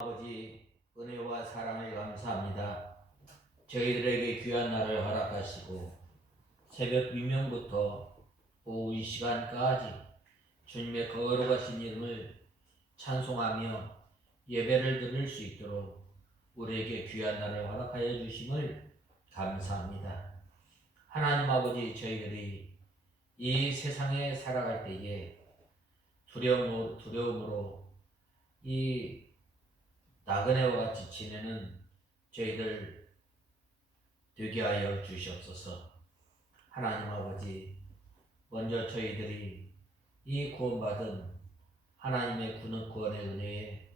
아버지, 은혜와 사랑을 감사합니다. 저희들에게 귀한 날을 허락하시고 새벽 미명부터 오후 이 시간까지 주님의 거룩하신 이름을 찬송하며 예배를 드릴 수 있도록 우리에게 귀한 날을 허락하여 주심을 감사합니다. 하나님 아버지, 저희들이 이 세상에 살아갈 때에 두려움으로 이 나그네와 같이 지내는 저희들 되게 하여 주시옵소서. 하나님 아버지, 먼저 저희들이 이 구원받은 하나님의 구원의 은혜에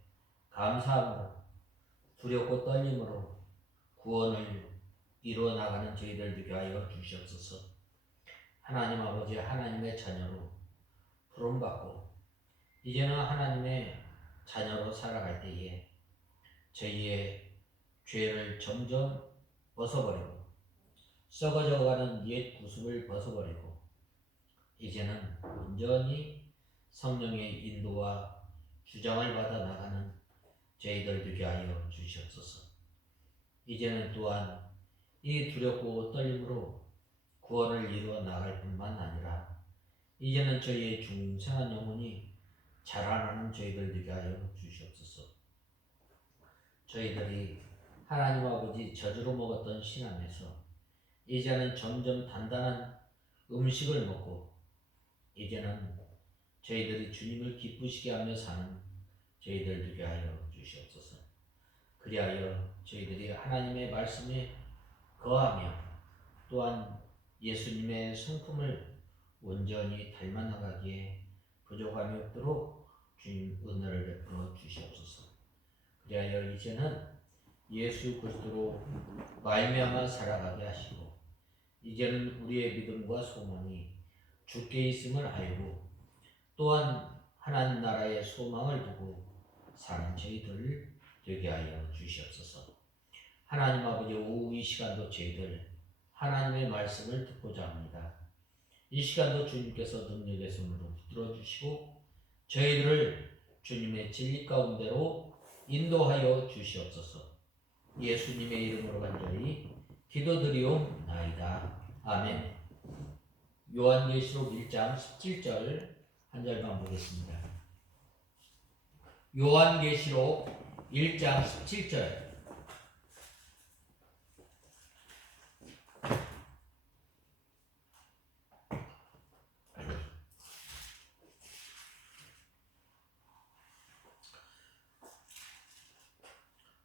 감사함으로 두렵고 떨림으로 구원을 이루어 나가는 저희들 되게 하여 주시옵소서. 하나님 아버지, 하나님의 자녀로 부름받고 이제는 하나님의 자녀로 살아갈 때에 저희의 죄를 점점 벗어버리고 썩어져가는 옛 구습을 벗어버리고 이제는 온전히 성령의 인도와 주장을 받아 나가는 저희들 되게 하여 주시옵소서. 이제는 또한 이 두렵고 떨림으로 구원을 이루어 나갈 뿐만 아니라 이제는 저희의 중생한 영혼이 자라나는 저희들 되게 하여 주시옵소서. 저희들이 하나님 아버지 저주로 먹었던 신앙에서 이제는 점점 단단한 음식을 먹고 이제는 저희들이 주님을 기쁘시게 하며 사는 저희들 되게 하여 주시옵소서. 그리하여 저희들이 하나님의 말씀에 거하며 또한 예수님의 성품을 온전히 닮아 나가기에 부족함이 없도록 주님 은혜를 베풀어 주시옵소서. 그리하여 이제는 예수 그리스도로 말미암아 살아가게 하시고 이제는 우리의 믿음과 소망이 주께 있음을 알고 또한 하나님 나라의 소망을 두고 사는 저희들 되게 하여 주시옵소서. 하나님 아버지, 오후 이 시간도 저희들 하나님의 말씀을 듣고자 합니다. 이 시간도 주님께서 능력의 손으로 붙들어 주시고 저희들을 주님의 진리 가운데로 인도하여 주시옵소서. 예수님의 이름으로 간절히 기도드리옵나이다. 아멘. 요한계시록 1장 17절 한 절만 보겠습니다. 요한계시록 1장 17절.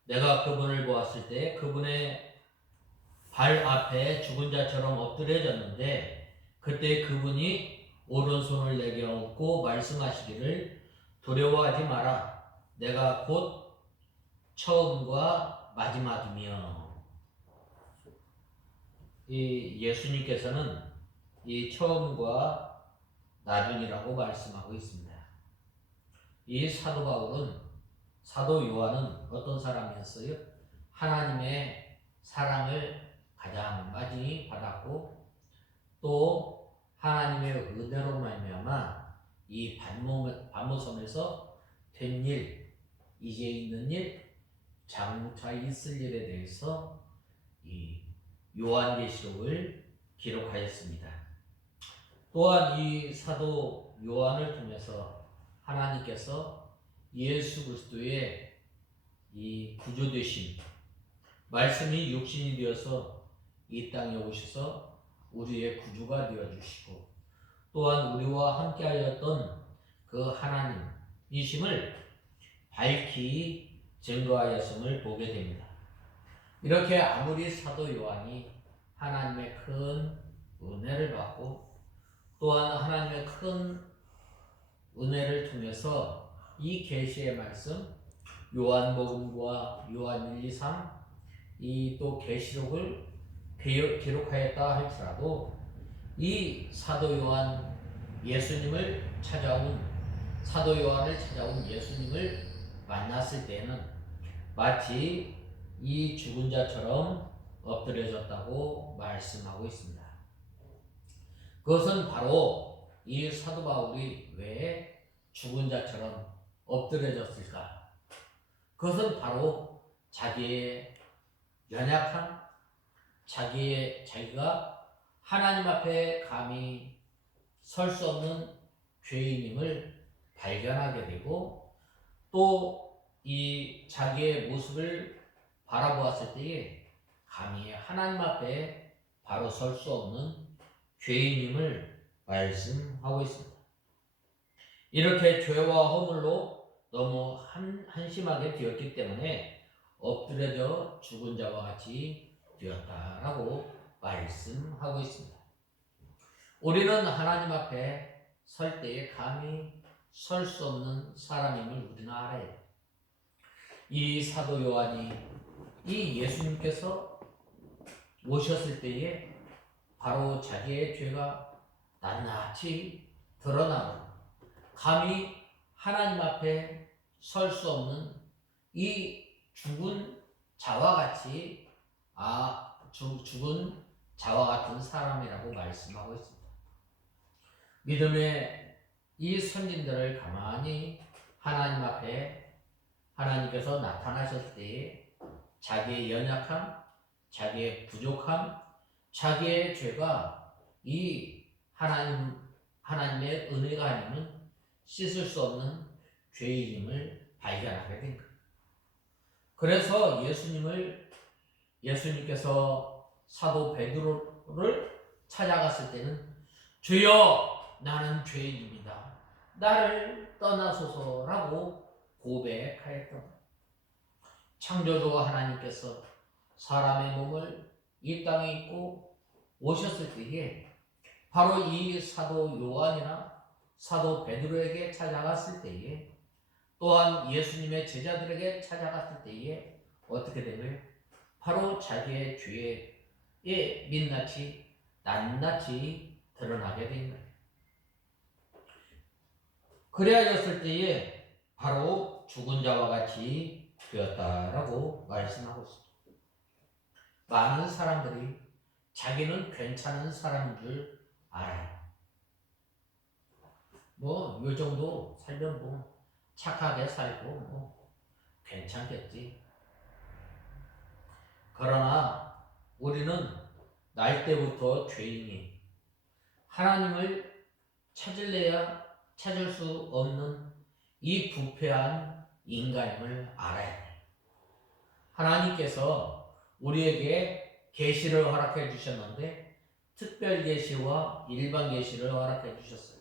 내가 그분을 보았을 때 그분의 발 앞에 죽은 자처럼 엎드려졌는데 그때 그분이 오른손을 내게 얹고 말씀하시기를 두려워하지 마라. 내가 곧 처음과 마지막이며. 이 예수님께서는 이 처음과 나중이라고 말씀하고 있습니다. 이 사도 바울은 사도 요한은 어떤 사람이었어요? 하나님의 사랑을 가장 많이 받았고 또 하나님의 은혜로 말미암아 이 반모섬에서 된 일, 이제 있는 일, 장차 있을 일에 대해서 이 요한계시록을 기록하였습니다. 또한 이 사도 요한을 통해서 하나님께서 예수 그리스도의 이 구조되심, 말씀이 육신이 되어서 이 땅에 오셔서 우리의 구주가 되어주시고 또한 우리와 함께하였던 그 하나님이심을 밝히 증거하였음을 보게 됩니다. 이렇게 아무리 사도 요한이 하나님의 큰 은혜를 받고 또한 하나님의 큰 은혜를 통해서 이 계시의 말씀 요한복음과 요한 1, 2, 3 이 또 계시록을 기록하였다 할지라도 이 사도 요한 사도 요한을 찾아온 예수님을 만났을 때는 마치 이 죽은 자처럼 엎드려졌다고 말씀하고 있습니다. 그것은 바로 이 사도 바울이 왜 죽은 자처럼 엎드려졌을까? 그것은 바로 자기의 연약함, 자기가 하나님 앞에 감히 설 수 없는 죄인임을 발견하게 되고, 또 이 자기의 모습을 바라보았을 때에 감히 하나님 앞에 바로 설 수 없는 죄인임을 말씀하고 있습니다. 이렇게 죄와 허물로 너무 한심하게 되었기 때문에 엎드려져 죽은 자와 같이 되었다라고 말씀하고 있습니다. 우리는 하나님 앞에 설 때에 감히 설 수 없는 사람임을 우리는 알아야 해요. 이 사도 요한이 이 예수님께서 오셨을 때에 바로 자기의 죄가 낱낱이 드러나고 감히 하나님 앞에 설 수 없는 이 죽은 자와 같이 죽은 자와 같은 사람이라고 말씀하고 있습니다. 믿음의 이 선진들을 가만히 하나님 앞에 하나님께서 나타나셨을 때에 자기의 연약함, 자기의 부족함, 자기의 죄가 이 하나님의 은혜가 아니면 씻을 수 없는 죄인임을 발견하게 된 거예요. 그래서 예수님께서 사도 베드로를 찾아갔을 때는 주여 나는 죄인입니다. 나를 떠나소서라고 고백하였던 거예요. 창조주 하나님께서 사람의 몸을 이 땅에 입고 오셨을 때에 바로 이 사도 요한이나 사도 베드로에게 찾아갔을 때에 또한 예수님의 제자들에게 찾아갔을 때에 어떻게 된 거예요? 바로 자기의 죄에 낱낱이 드러나게 된 거예요. 그래야였을 때에 바로 죽은 자와 같이 되었다라고 말씀하고 있습니다. 많은 사람들이 자기는 괜찮은 사람인 줄 알아요. 요 정도 살면 착하게 살고 괜찮겠지. 그러나 우리는 날 때부터 죄인이 하나님을 찾을 수 없는 이 부패한 인간임을 알아야 돼. 하나님께서 우리에게 계시를 허락해 주셨는데 특별 계시와 일반 계시를 허락해 주셨어요.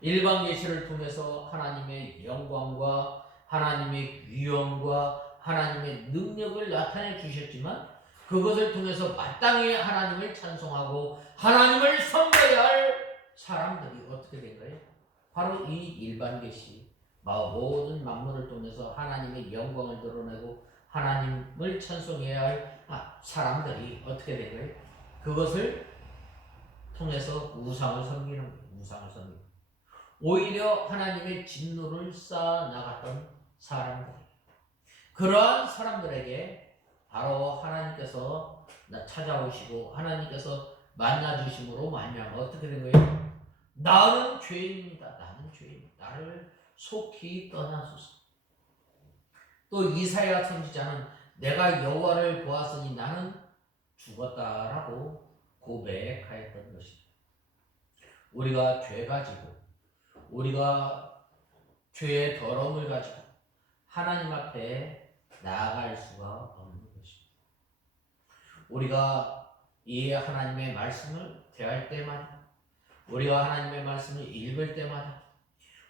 일반 계시를 통해서 하나님의 영광과 하나님의 위엄과 하나님의 능력을 나타내 주셨지만 그것을 통해서 마땅히 하나님을 찬송하고 하나님을 섬겨야 할 사람들이 어떻게 된 거예요? 바로 이 일반 계시, 모든 만물을 통해서 하나님의 영광을 드러내고 하나님을 찬송해야 할 사람들이 어떻게 된 거예요? 그것을 통해서 우상을 섬기는 거예요. 우상을 섬기는 거예요. 오히려 하나님의 진노를 쌓아나갔던 사람들, 그러한 사람들에게 바로 하나님께서 찾아오시고 하나님께서 만나주심으로 말미암아 어떻게 된 거예요? 나는 죄인입니다. 나는 죄인입니다. 나를 속히 떠나소서. 또 이사야 선지자는 내가 여호와를 보았으니 나는 죽었다라고 고백하였던 것입니다. 우리가 죄 가지고 우리가 죄의 더러움을 가지고 하나님 앞에 나아갈 수가 없는 것입니다. 우리가 이 하나님의 말씀을 대할 때마다, 우리가 하나님의 말씀을 읽을 때마다,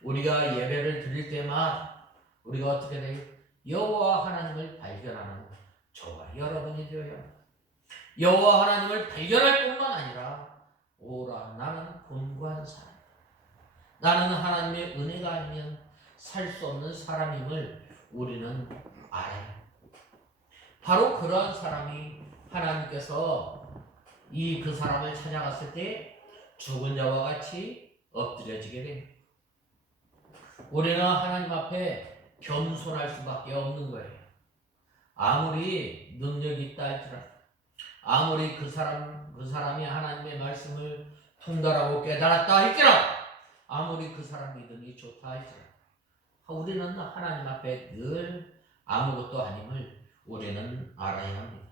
우리가 예배를 드릴 때마다 우리가 어떻게 돼요? 여호와 하나님을 발견하는 저와 여러분이 되어야 합니다. 여호와 하나님을 발견할 뿐만 아니라 오라 나는 곤고한 사람, 나는 하나님의 은혜가 아니면 살 수 없는 사람임을 우리는 알아요. 바로 그러한 사람이 하나님께서 그 사람을 찾아갔을 때 죽은 자와 같이 엎드려지게 됩니다. 우리는 하나님 앞에 겸손할 수밖에 없는 거예요. 아무리 능력이 있다 할지라도, 아무리 그 사람이 하나님의 말씀을 통달하고 깨달았다 할지라도, 아무리 그 사람 믿음이 좋다 할지라도 우리는 하나님 앞에 늘 아무것도 아님을 우리는 알아야 합니다.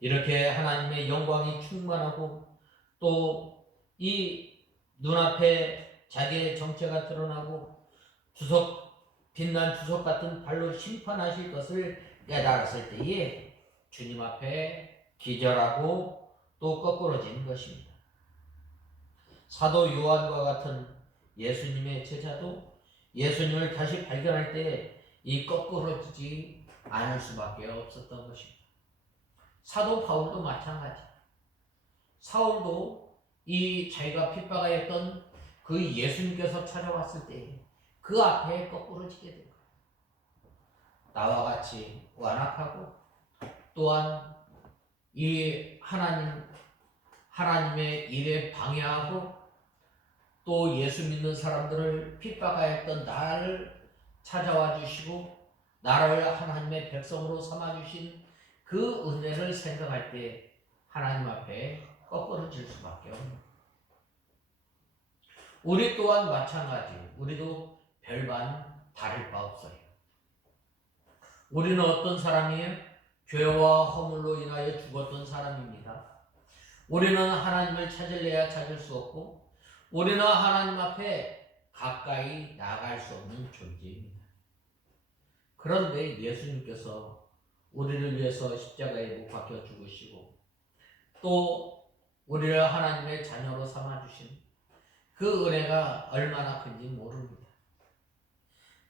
이렇게 하나님의 영광이 충만하고 또 이 눈앞에 자기의 정체가 드러나고 빛난 주석 같은 발로 심판하실 것을 깨달았을 때에 주님 앞에 기절하고 또 거꾸러지는 것입니다. 사도 요한과 같은 예수님의 제자도 예수님을 다시 발견할 때 이 거꾸러지지 않을 수밖에 없었던 것입니다. 사도 바울도 마찬가지. 사울도 이 자기가 핍박하였던 그 예수님께서 찾아왔을 때 그 앞에 거꾸러지게 된 거예요. 나와 같이 완악하고 또한 이 하나님의 일에 방해하고 또 예수 믿는 사람들을 핍박하였던 나를 찾아와 주시고 나를 하나님의 백성으로 삼아 주신 그 은혜를 생각할 때 하나님 앞에 거꾸러질 수밖에 없는 거예요. 우리 또한 마찬가지. 우리도 별반 다를 바 없어요. 우리는 어떤 사람이에요? 죄와 허물로 인하여 죽었던 사람입니다. 우리는 하나님을 찾으려야 찾을 수 없고 우리는 하나님 앞에 가까이 나갈 수 없는 존재입니다. 그런데 예수님께서 우리를 위해서 십자가에 못 박혀 죽으시고 또 우리를 하나님의 자녀로 삼아주신 그 은혜가 얼마나 큰지 모릅니다.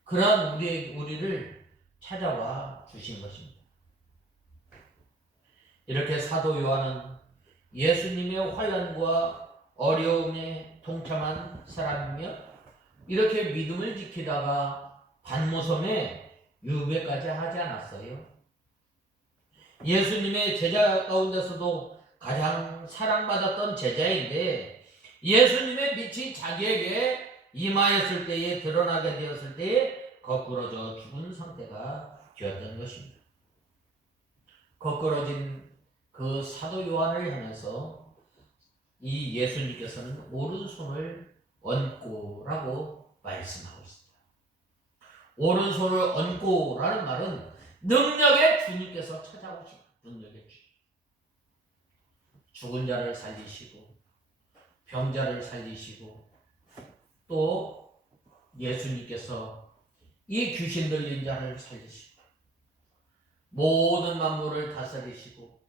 그런 우리를 찾아와 주신 것입니다. 이렇게 사도 요한은 예수님의 환난과 어려움에 동참한 사람이며 이렇게 믿음을 지키다가 반모섬에 유배까지 하지 않았어요. 예수님의 제자 가운데서도 가장 사랑받았던 제자인데 예수님의 빛이 자기에게 임하였을 때에 드러나게 되었을 때에 거꾸러져 죽은 상태가 되었던 것입니다. 거꾸러진 그 사도 요한을 향해서 이 예수님께서는 오른손을 얹고라고 말씀하고 있습니다. 오른손을 얹고라는 말은 능력의 주님께서 찾아오신 능력의 주. 죽은 자를 살리시고 병자를 살리시고 또 예수님께서 이 귀신 들린 자를 살리시고 모든 만물을 다스리시고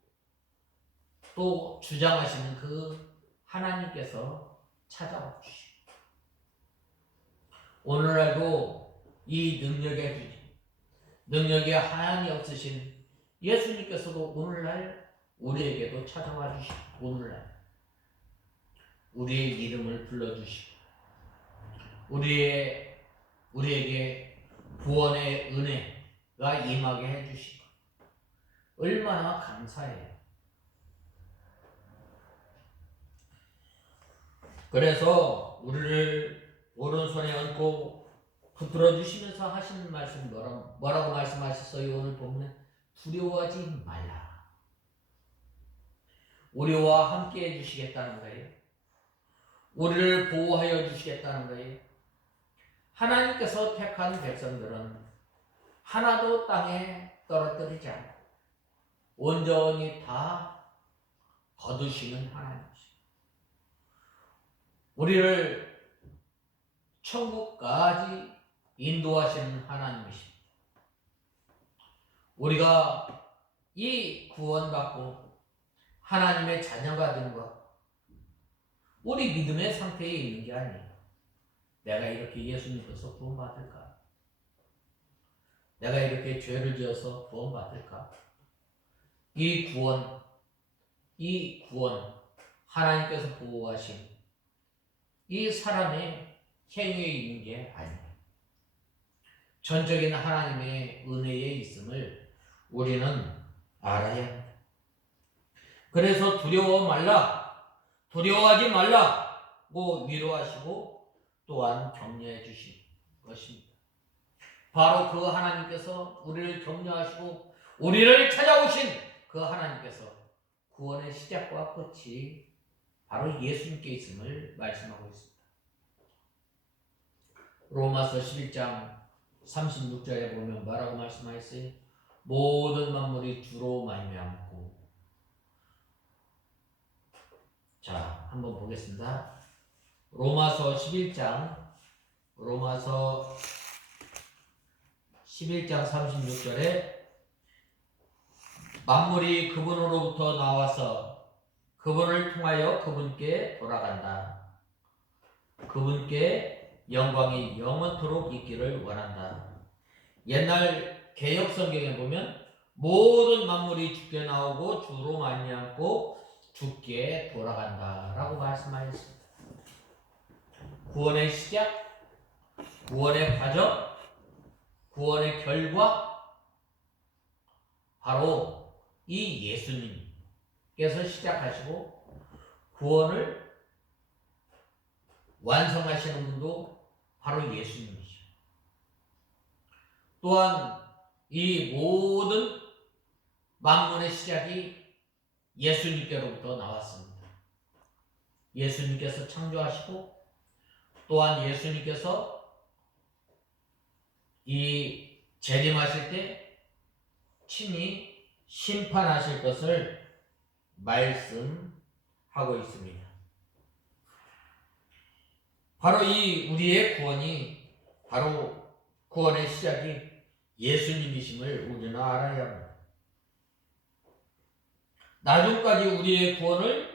또 주장하시는 그 하나님께서 찾아와 주시고 오늘날도 이 능력의 주님 능력에 한이 없으신 예수님께서도 오늘날 우리에게도 찾아와 주시고 오늘날 우리의 이름을 불러주시고 우리에게 구원의 은혜가 임하게 해주시고 얼마나 감사해요. 그래서 우리를 오른손에 얹고 붙들어 주시면서 하시는 말씀 뭐라고 말씀하셨어요? 오늘 본문에 두려워하지 말라. 우리와 함께 해주시겠다는 거예요. 우리를 보호하여 주시겠다는 거예요. 하나님께서 택한 백성들은 하나도 땅에 떨어뜨리지 않고 온전히 다 거두시는 하나님이십니다. 우리를 천국까지 인도하시는 하나님이십니다. 우리가 이 구원받고 하나님의 자녀가 된 것, 우리 믿음의 상태에 있는 게 아니에요. 내가 이렇게 예수 믿어서 구원받을까? 내가 이렇게 죄를 지어서 구원받을까? 이 구원, 하나님께서 보호하신 이 사람의 행위에 있는 게 아니에요. 전적인 하나님의 은혜에 있음을 우리는 알아야 합니다. 그래서 두려워하지 말라고 위로하시고 또한 격려해 주신 것입니다. 바로 그 하나님께서 우리를 격려하시고 우리를 찾아오신 그 하나님께서 구원의 시작과 끝이 바로 예수님께 있음을 말씀하고 있습니다. 로마서 11장 36절에 보면 뭐라고 말씀하셨어요? 모든 만물이 주로 말미암고. 자, 한번 보겠습니다. 로마서 11장 36절에 만물이 그분으로부터 나와서 그분을 통하여 그분께 돌아간다. 그분께 영광이 영원토록 있기를 원한다. 옛날 개역 성경에 보면 모든 만물이 주께 나오고 주로 말미암고 주께 돌아간다라고 말씀하셨습니다. 구원의 시작, 구원의 과정, 구원의 결과, 바로 이 예수님께서 시작하시고 구원을 완성하시는 분도 바로 예수님이죠. 또한 이 모든 만물의 시작이 예수님께로부터 나왔습니다. 예수님께서 창조하시고 또한 예수님께서 이 재림하실 때 친히 심판하실 것을 말씀하고 있습니다. 바로 이 우리의 구원이, 바로 구원의 시작이 예수님이심을 우리는 알아야 합니다. 나중까지 우리의 구원을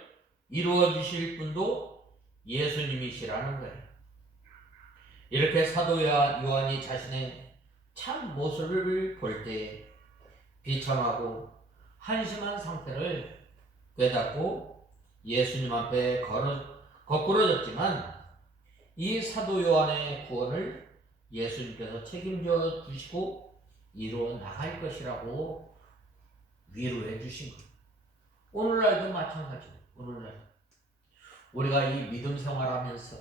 이루어 주실 분도 예수님이시라는 거예요. 이렇게 사도 요한이 자신의 참 모습을 볼 때에 비참하고 한심한 상태를 깨닫고 예수님 앞에 거꾸러졌지만 이 사도 요한의 구원을 예수님께서 책임져 주시고 이루어 나갈 것이라고 위로해 주신 것. 오늘날도 마찬가지입니다. 오늘날 우리가 이 믿음 생활하면서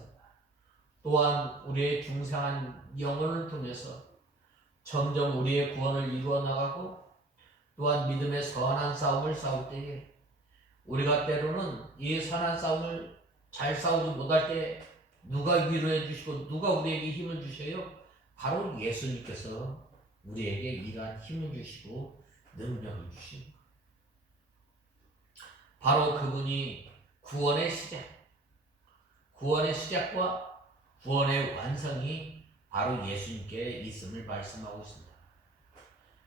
또한 우리의 중생한 영혼을 통해서 점점 우리의 구원을 이루어 나가고 또한 믿음의 선한 싸움을 싸울 때에 우리가 때로는 이 선한 싸움을 잘 싸우지 못할 때 누가 위로해 주시고 누가 우리에게 힘을 주셔요? 바로 예수님께서 우리에게 이러한 힘을 주시고 능력을 주십니다. 바로 그분이 구원의 시작과 구원의 완성이 바로 예수님께 있음을 말씀하고 있습니다.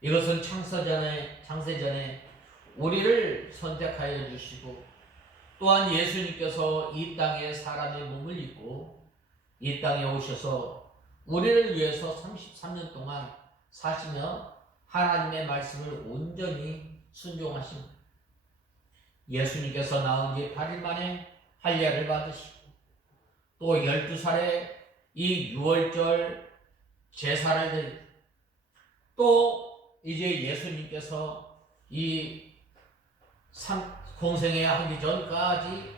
이것은 창세전에 우리를 선택하여 주시고 또한 예수님께서 이 땅에 사람의 몸을 입고 이 땅에 오셔서 우리를 위해서 33년 동안 사시며 하나님의 말씀을 온전히 순종하십니다. 예수님께서 나온 지 8일 만에 할례를 받으시고 또 12살에 이 유월절 제사를 드리고 또 이제 예수님께서 이 공생에 하기 전까지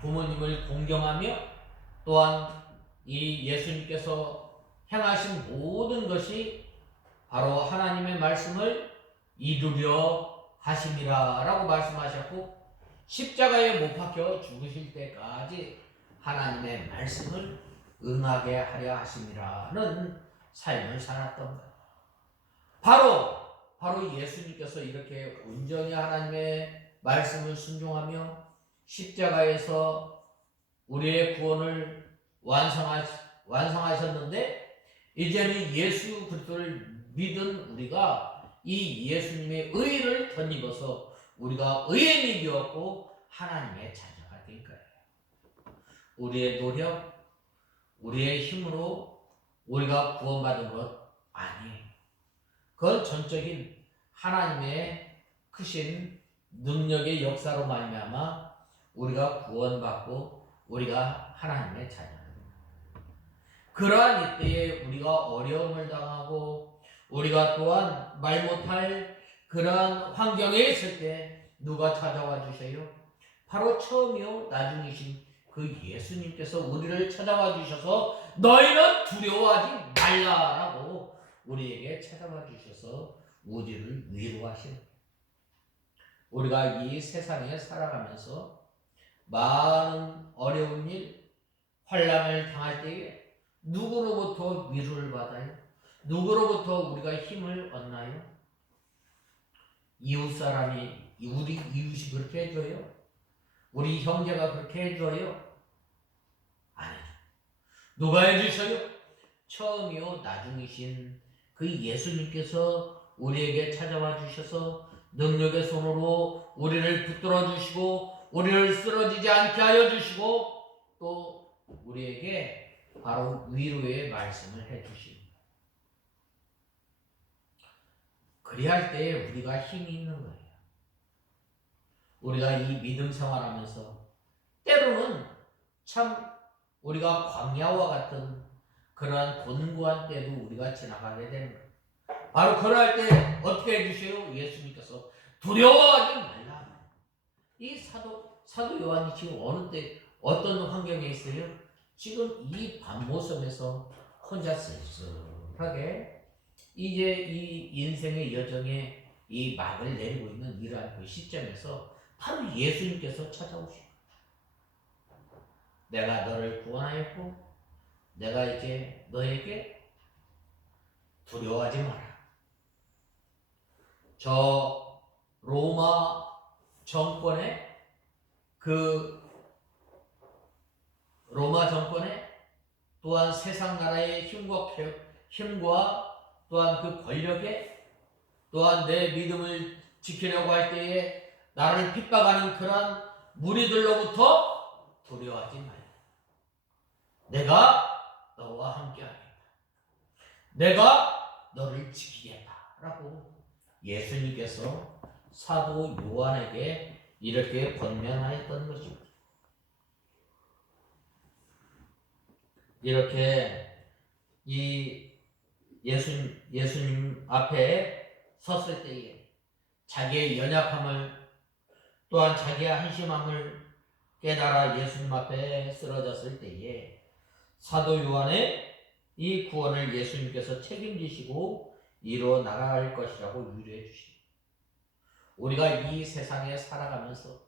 부모님을 공경하며 또한 이 예수님께서 행하신 모든 것이 바로 하나님의 말씀을 이루려 하심이라 라고 말씀하셨고 십자가에 못 박혀 죽으실 때까지 하나님의 말씀을 응하게 하려 하심이라는 삶을 살았던 거예요. 바로 예수님께서 이렇게 온전히 하나님의 말씀을 순종하며 십자가에서 우리의 구원을 완성하셨는데 이제는 예수 그리스도를 믿은 우리가 이 예수님의 의를 덧입어서 우리가 의인이 되었고 하나님의 자녀가 된 거예요. 우리의 노력, 우리의 힘으로 우리가 구원받은 것 아니에요. 그건 전적인 하나님의 크신 능력의 역사로 말미암아 우리가 구원받고 우리가 하나님의 자녀입니다. 그러한 이때에 우리가 어려움을 당하고 우리가 또한 말 못할 그러한 환경에 있을 때 누가 찾아와 주셔요? 바로 처음이요 나중이신 그 예수님께서 우리를 찾아와 주셔서 너희는 두려워하지 말라라고 우리에게 찾아와 주셔서 우리를 위로하시는 거예요. 우리가 이 세상에 살아가면서 많은 어려운 일, 환난을 당할 때에 누구로부터 위로를 받아요? 누구로부터 우리가 힘을 얻나요? 이웃 사람이, 우리 이웃이 그렇게 해줘요? 우리 형제가 그렇게 해줘요? 아니죠. 누가 해주셔요? 처음이요 나중이신 그 예수님께서 우리에게 찾아와 주셔서 능력의 손으로 우리를 붙들어 주시고 우리를 쓰러지지 않게 하여 주시고 또 우리에게 바로 위로의 말씀을 해주십니다. 그리할 때에 우리가 힘이 있는 거예요. 우리가 이 믿음 생활하면서 때로는 참 우리가 광야와 같은 그러한 곤고한 때도 우리가 지나가게 되는 거예요. 바로 그럴 때 어떻게 해주세요? 예수님께서 두려워하지 말라. 이 사도 요한이 지금 어느 때 어떤 환경에 있어요? 지금 이 밤모섬에서 혼자 쓸쓸하게 이제 이 인생의 여정에 이 막을 내리고 있는 이러한 그 시점에서 바로 예수님께서 찾아오시고 내가 너를 구원하였고 내가 이제 너에게 두려워하지 마라. 저 로마 정권의 또한 세상 나라의 힘과 또한 그 권력에 또한 내 믿음을 지키려고 할 때에 나를 핍박하는 그러한 무리들로부터 두려워하지 말라. 내가 너와 함께하겠다. 내가 너를 지키겠다. 라고 예수님께서 사도 요한에게 이렇게 권면하였던 것입니다. 이렇게 이 예수님 앞에 섰을 때에 자기의 연약함을 또한 자기의 한심함을 깨달아 예수님 앞에 쓰러졌을 때에 사도 요한의 이 구원을 예수님께서 책임지시고 이루어 나갈 것이라고 위로해 주십니다. 우리가 이 세상에 살아가면서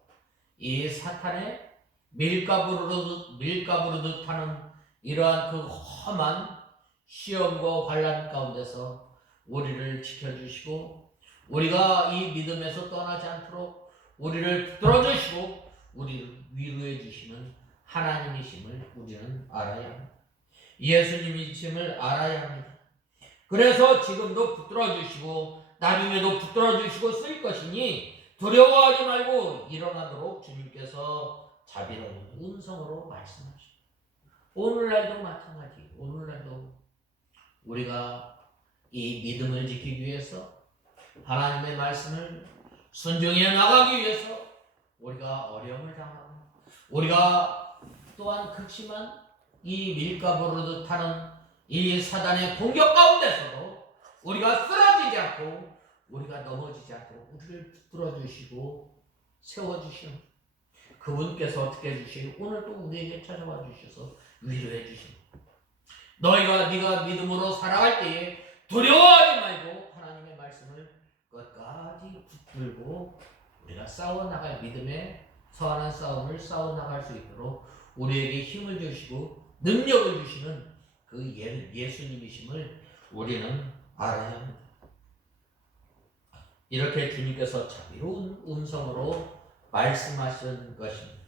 이 사탄의 밀가부르듯 하는 이러한 그 험한 시험과 환난 가운데서 우리를 지켜주시고 우리가 이 믿음에서 떠나지 않도록 우리를 붙들어주시고 우리를 위로해 주시는 하나님이심을 우리는 알아야 합니다. 예수님이심을 알아야 합니다. 그래서 지금도 붙들어주시고 나중에도 붙들어주시고 쓸 것이니 두려워하지 말고 일어나도록 주님께서 자비로운 음성으로 말씀하십니다. 오늘날도 마찬가지. 오늘날도 우리가 이 믿음을 지키기 위해서 하나님의 말씀을 순종해 나가기 위해서 우리가 어려움을 당하고 우리가 또한 극심한 이 밀가부르듯 하는 이 사단의 공격 가운데서도 우리가 쓰러지지 않고 우리가 넘어지지 않도록 우리를 붙들어 주시고 세워 주시는 그분께서 어떻게 해주시고 오늘 또 우리에게 찾아와 주셔서 위로해 주십니다. 네가 믿음으로 살아갈 때에 두려워하지 말고 하나님의 말씀을 끝까지 붙들고 우리가 싸워나갈 믿음의 선한 싸움을 싸워나갈 수 있도록 우리에게 힘을 주시고 능력을 주시는 그 예수님이심을 우리는 알아야 합니다. 이렇게 주님께서 자비로운 음성으로 말씀하신 것입니다.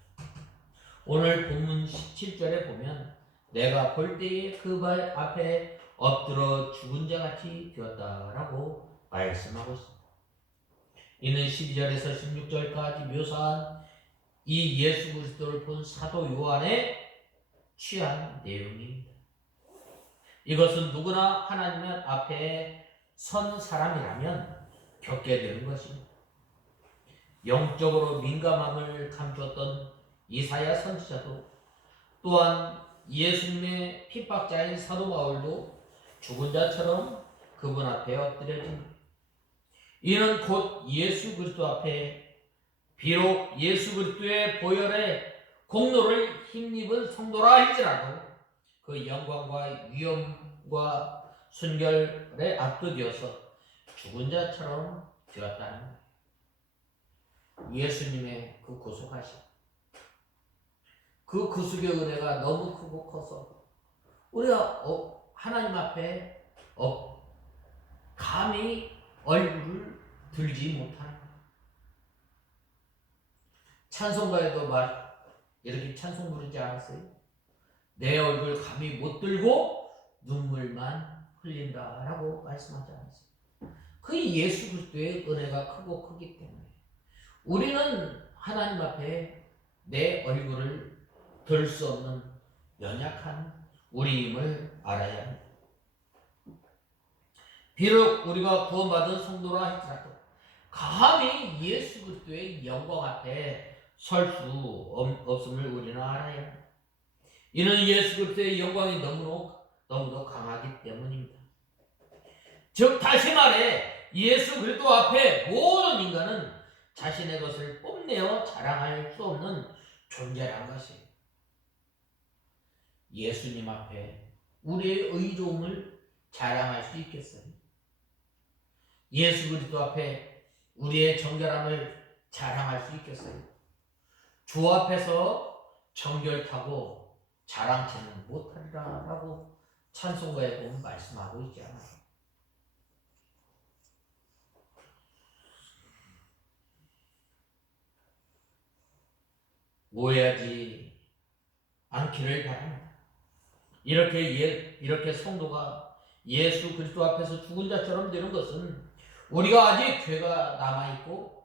오늘 본문 17절에 보면 내가 볼 때에 그 발 앞에 엎드러 죽은 자같이 되었다라고 말씀하고 있습니다. 이는 12절에서 16절까지 묘사한 이 예수 그리스도를 본 사도 요한의 취한 내용입니다. 이것은 누구나 하나님 앞에 선 사람이라면 겪게 되는 것입니다. 영적으로 민감함을 감추었던 이사야 선지자도 또한 예수님의 핍박자인 사도 바울도 죽은 자처럼 그분 앞에 엎드려집니다. 이는 곧 예수 그리스도 앞에 비록 예수 그리스도의 보혈의 공로를 힘입은 성도라 할지라도 그 영광과 위엄과 순결에 압도되어서 죽은 자처럼 되었다는 거예요. 예수님의 그 구속하심, 그 구속의 은혜가 너무 크고 커서 우리가 하나님 앞에 감히 얼굴을 들지 못하는 거예요. 찬송가에도 이렇게 찬송 부르지 않았어요? 내 얼굴 감히 못 들고 눈물만 흘린다라고 말씀하지 않았어요? 그 예수 그리스도의 은혜가 크고 크기 때문에 우리는 하나님 앞에 내 얼굴을 들 수 없는 연약한 우리임을 알아야 합니다. 비록 우리가 구원받은 성도라 할지라도 감히 예수 그리스도의 영광 앞에 설 수 없음을 우리는 알아야 합니다. 이는 예수 그리스도의 영광이 너무도 강하기 때문입니다. 즉 다시 말해 예수 그리스도 앞에 모든 인간은 자신의 것을 뽐내어 자랑할 수 없는 존재란 것이에요. 예수님 앞에 우리의 의로움을 자랑할 수 있겠어요? 예수 그리스도 앞에 우리의 정결함을 자랑할 수 있겠어요? 주 앞에서 정결타고 자랑치는 못하리라 라고 찬송가에 보면 말씀하고 있지 않아요? 오해하지 않기를 바랍니다. 이렇게 성도가 예수 그리스도 앞에서 죽은 자처럼 되는 것은 우리가 아직 죄가 남아있고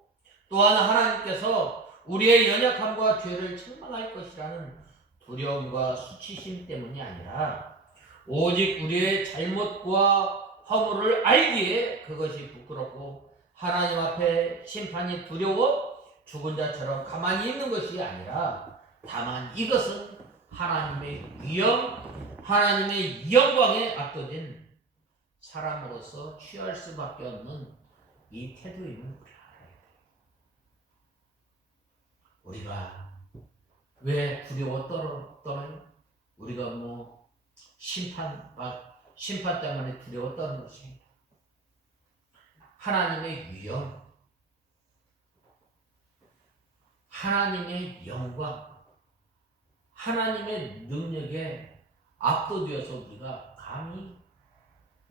또한 하나님께서 우리의 연약함과 죄를 책망할 것이라는 두려움과 수치심 때문이 아니라 오직 우리의 잘못과 허물을 알기에 그것이 부끄럽고 하나님 앞에 심판이 두려워 죽은 자처럼 가만히 있는 것이 아니라 다만 이것은 하나님의 영광에 압도된 사람으로서 취할 수밖에 없는 이 태도임을 우리가 알아야 돼요. 우리가 왜 두려워 떨어요? 우리가 심판 때문에 두려워 떠는 것이 아니라 하나님의 위엄, 하나님의 영광, 하나님의 능력에 압도되어서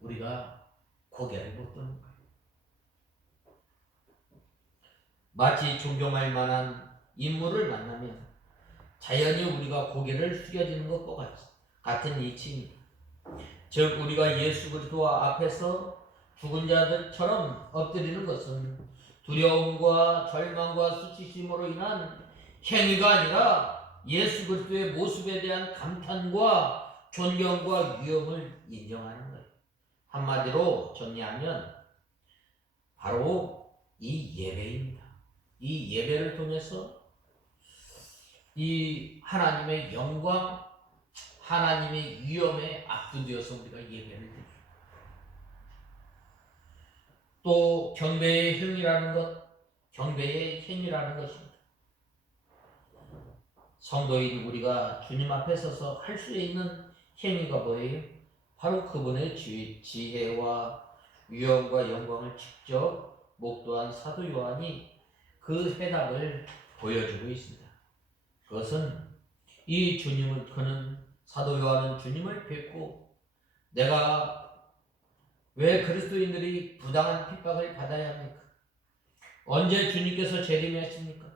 우리가 고개를 못 드는 거예요. 마치 존경할 만한 인물을 만나면 자연히 우리가 고개를 숙여지는 것과 같은 이치입니다. 즉 우리가 예수 그리스도 앞에서 죽은 자들처럼 엎드리는 것은 두려움과 절망과 수치심으로 인한 행위가 아니라 예수 그리스도의 모습에 대한 감탄과 존경과 위엄을 인정하는 거예요. 한마디로 정리하면 바로 이 예배입니다. 이 예배를 통해서 이 하나님의 영광, 하나님의 위엄에 압도되어서 우리가 예배를 드립니다. 또 경배의 행위라는 것입니다. 성도인 우리가 주님 앞에 서서 할 수 있는 행위가 뭐예요? 바로 그분의 지혜와 위엄과 영광을 직접 목도한 사도 요한이 그 해답을 보여주고 있습니다. 그것은 그는 사도 요한은 주님을 뵙고 내가 왜 그리스도인들이 부당한 핍박을 받아야 합니까? 언제 주님께서 재림하십니까?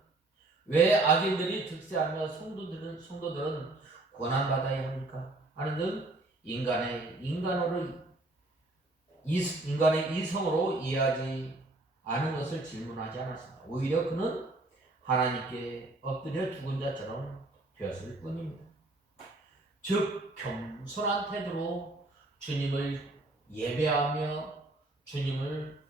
왜 악인들이 득세하며 성도들은 고난받아야 합니까? 하는 등 인간의 이성으로 이해하지 않은 것을 질문하지 않았습니다. 오히려 그는 하나님께 엎드려 죽은 자처럼 되었을 뿐입니다. 즉 겸손한 태도로 주님을 예배하며 주님을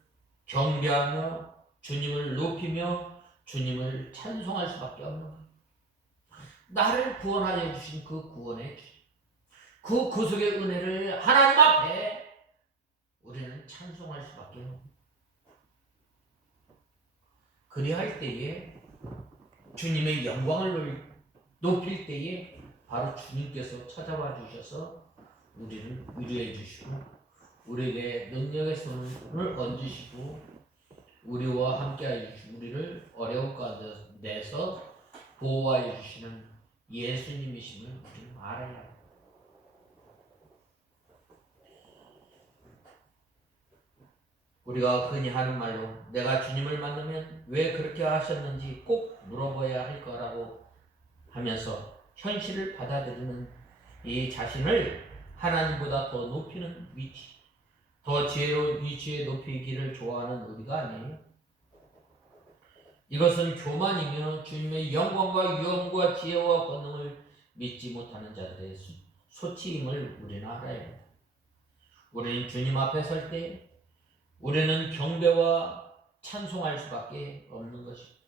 경배하며 주님을 높이며 주님을 찬송할 수밖에 없는 거예요. 나를 구원하여 주신 그 구원의 주님, 그 구속의 은혜를 하나님 앞에 우리는 찬송할 수밖에 없는 거예요. 그리할 때에 주님의 영광을 높일 때에 바로 주님께서 찾아와 주셔서 우리를 위로해 주시고 우리에게 능력의 손을 얹으시고 우리와 함께하여 주시고 우리를 어려운 가운데서 보호하여 주시는 예수님이심을 우리는 알아야 합니다. 우리가 흔히 하는 말로 내가 주님을 만나면 왜 그렇게 하셨는지 꼭 물어봐야 할 거라고 하면서 현실을 받아들이는 이 자신을 하나님보다 더 높이는 위치, 더 지혜로운 위치에 높이기를 좋아하는 우리가 아니에요. 이것은 교만이며 주님의 영광과 유엄과 지혜와 권능을 믿지 못하는 자들의 소치임을 우리는 알아야 합니다. 우리는 주님 앞에 설 때 우리는 경배와 찬송할 수밖에 없는 것입니다.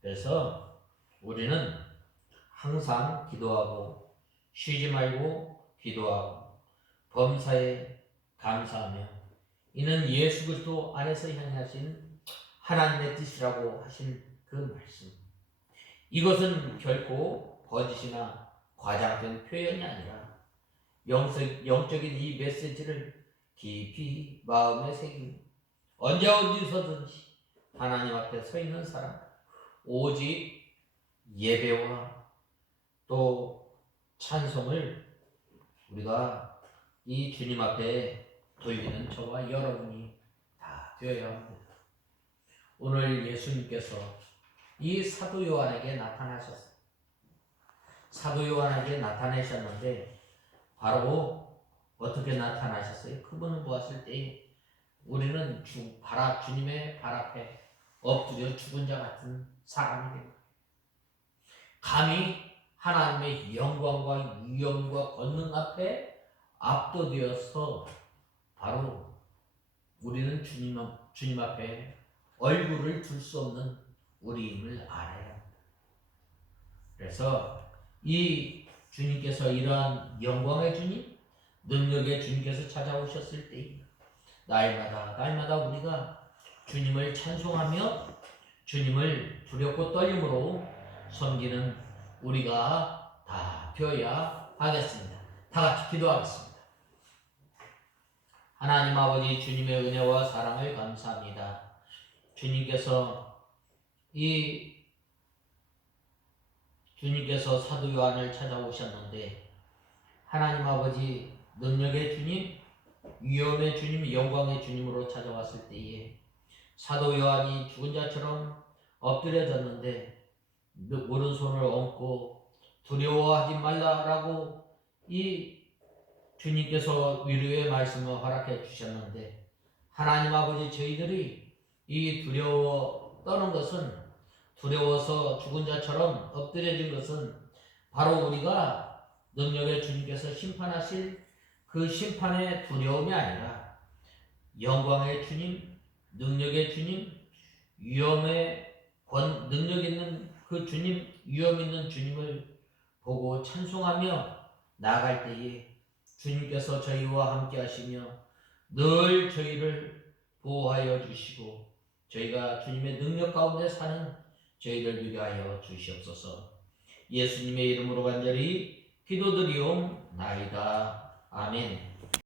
그래서 우리는 항상 기도하고 쉬지 말고 기도하고 범사에 감사하며 이는 예수 그리스도 안에서 행하신 하나님의 뜻이라고 하신 그 말씀. 이것은 결코 거짓이나 과장된 표현이 아니라 영적인 이 메시지를 깊이 마음에 새기고 언제 어디서든지 하나님 앞에 서 있는 사람, 오직 예배와 또 찬송을 우리가 이 주님 앞에 돌리는 저와 여러분이 다 되어야 합니다. 오늘 예수님께서 이 사도 요한에게 나타나셨어요. 사도 요한에게 나타나셨는데 바로 어떻게 나타나셨어요? 그분을 보았을 때 우리는 주님의 발 앞에 엎드려 죽은 자 같은 사람이 됩니다. 감히 하나님의 영광과 위엄과 권능 앞에 압도되어서 바로 우리는 주님 앞에 얼굴을 둘 수 없는 우리임을 알아야 합니다. 그래서 이 주님께서 이러한 영광의 주님, 능력의 주님께서 찾아오셨을 때 날마다 우리가 주님을 찬송하며 주님을 두렵고 떨림으로 섬기는 우리가 다 되어야 하겠습니다. 다 같이 기도하겠습니다. 하나님 아버지, 주님의 은혜와 사랑을 감사합니다. 주님께서 사도 요한을 찾아오셨는데 하나님 아버지 능력의 주님, 위엄의 주님, 영광의 주님으로 찾아왔을 때에 사도 요한이 죽은 자처럼 엎드려졌는데 오른손을 얹고 두려워하지 말라라고 이 주님께서 위로의 말씀을 허락해 주셨는데 하나님 아버지 저희들이 이 떠는 것은 두려워서 죽은 자처럼 엎드려진 것은 바로 우리가 능력의 주님께서 심판하실 그 심판의 두려움이 아니라 영광의 주님, 능력의 주님, 능력 있는 그 주님, 위엄 있는 주님을 보고 찬송하며 나아갈 때에 주님께서 저희와 함께 하시며 늘 저희를 보호하여 주시고 저희가 주님의 능력 가운데 사는 저희를 위하여 주시옵소서. 예수님의 이름으로 간절히 기도드리옵나이다. 아멘.